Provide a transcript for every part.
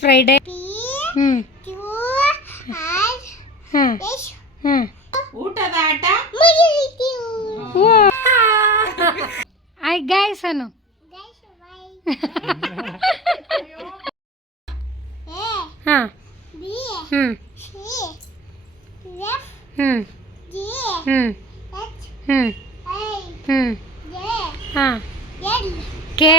Friday ಹ್ಞೂ Q R ಹಾಂ S ಹ್ಞೂ ಊಟದ ಆಟ? ಮುಗಿಯಿತು. ಗಾಯ್ಸ್ ಅನು ಹಾಂ. ಹ್ಞೂ ಹ್ಞೂ ಹ್ಞೂ ಹ್ಞೂ ಹ್ಞೂ ಹಾಂ. K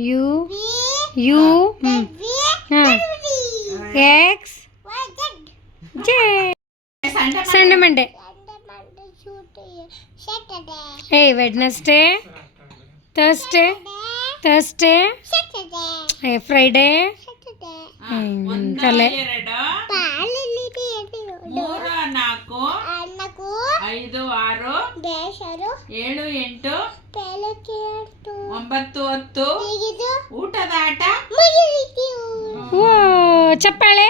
U U X Sunday Monday ഏയ് വെഡ്നസ്ഡേ തേഴ്സ്ഡേ തേഴ്സ്ഡേ ഏ ഫ്രൈഡേ തലേ. ಐದು ಆರು ಏಳು ಎಂಟು ಒಂಬತ್ತು ಹತ್ತು. ಊಟದ ಆಟ? ಚಪ್ಪಾಳೆ?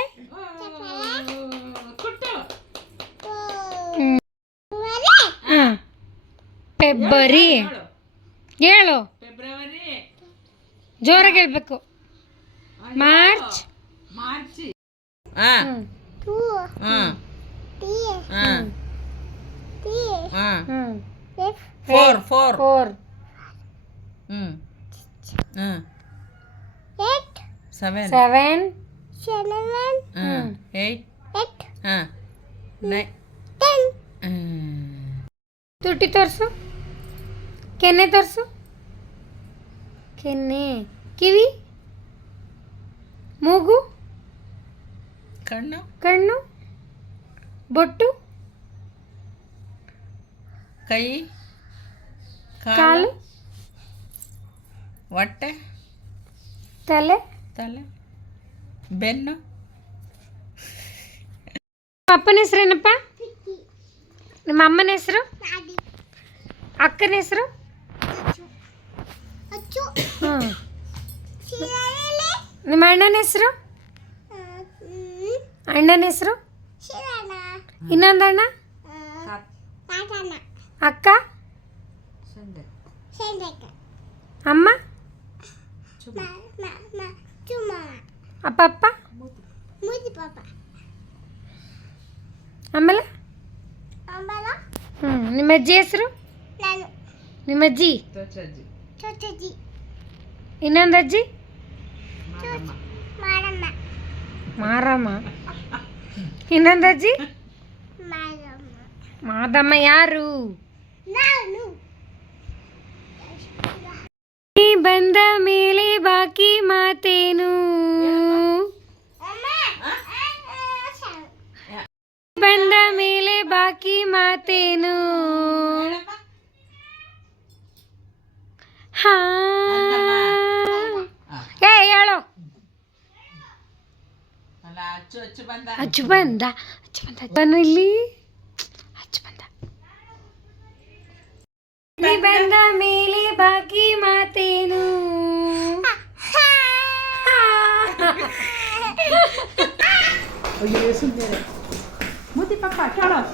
ಫೆಬ್ರವರಿ ಹಾಂ. ಫೆಬ್ರವರಿ ಹೇಳು. ಹೇಳು ಫೆಬ್ರವರಿ ಜೋರಾಗಿ ಹೇಳ್ಬೇಕು. ಮಾರ್ಚ್ ಮಾರ್ಚ್ ಹಾಂ. ಹಾಂ T. F four four. Four hmm. Hmm. Seven seven hmm. Eight ಹಾಂ. ಟೆನ್ ತುಟಿ ತೋರಿಸು. ಕೆನ್ನೆ ತೋರಿಸು. ಕೆನ್ನೆ. ಕಿವಿ. ಮೂಗು. ಕಣ್ಣು. ಕಣ್ಣು. ಬೊಟ್ಟು. ಕೈ ಕಾಲು ಹೊಟ್ಟೆ ತಲೆ ತಲೆ ಬೆನ್ನು ಅಪ್ಪನ ಹೆಸರೇನಪ್ಪ ನಿಮ್ಮ ಅಮ್ಮನ ಹೆಸರು ನಾಡಿ ಅಕ್ಕನ ಹೆಸರು ಅಚ್ಚು ಹ್ಞೂ ಶಿರಾಳೆ ನಿಮ್ಮ ಅಣ್ಣನ ಹೆಸರು ಅಣ್ಣನ ಹೆಸರು ಶಿರಾಣ ಇನ್ನೊಂದು ಅಣ್ಣ ತಾತನ ಅಕ್ಕ ಸೆಂಡಕ ಅಮ್ಮ ಮ ಮ ಮ ಚುಮ್ಮ ಅಪ್ಪ ಅಪ್ಪ ಮುದಿ ಪಾಪ ಆಮೇಲೆ ಅಂಬಲ ಹ್ಞೂ ನಿಮ್ಮ ಅಜ್ಜಿ ಹೆಸರು ನಾನು ನಿಮ್ಮ ಅಜ್ಜಿ ಚೊಚ್ಚಜ್ಜಿ ಇನ್ನೊಂದು ಅಜ್ಜಿ ಮಾರಮ್ಮ ಮಾರಮ್ಮ ಇನ್ನೊಂದು ಅಜ್ಜಿ ಮಾರಮ್ಮ ಮಾದಮ್ಮ ಯಾರು ನಾನು ನೀ ಬಂದ ಮೇಲೆ ಬಾಕಿ ಮಾತೇನು? ಅಮ್ಮ ಬಂದ ಮೇಲೆ ಬಾಕಿ ಮಾತೇನು? ಹಾ. ಏ ಹೇಳು. ಅಲ್ಲ ಅಚ್ಚು ಅಚ್ಚು ಬಂದ. ಅಚ್ಚು ಬಂದ ಅಜ್ಜು ಬಂದ ಇಲ್ಲಿ. Oye, es un dedo. Muy tipo para, claro.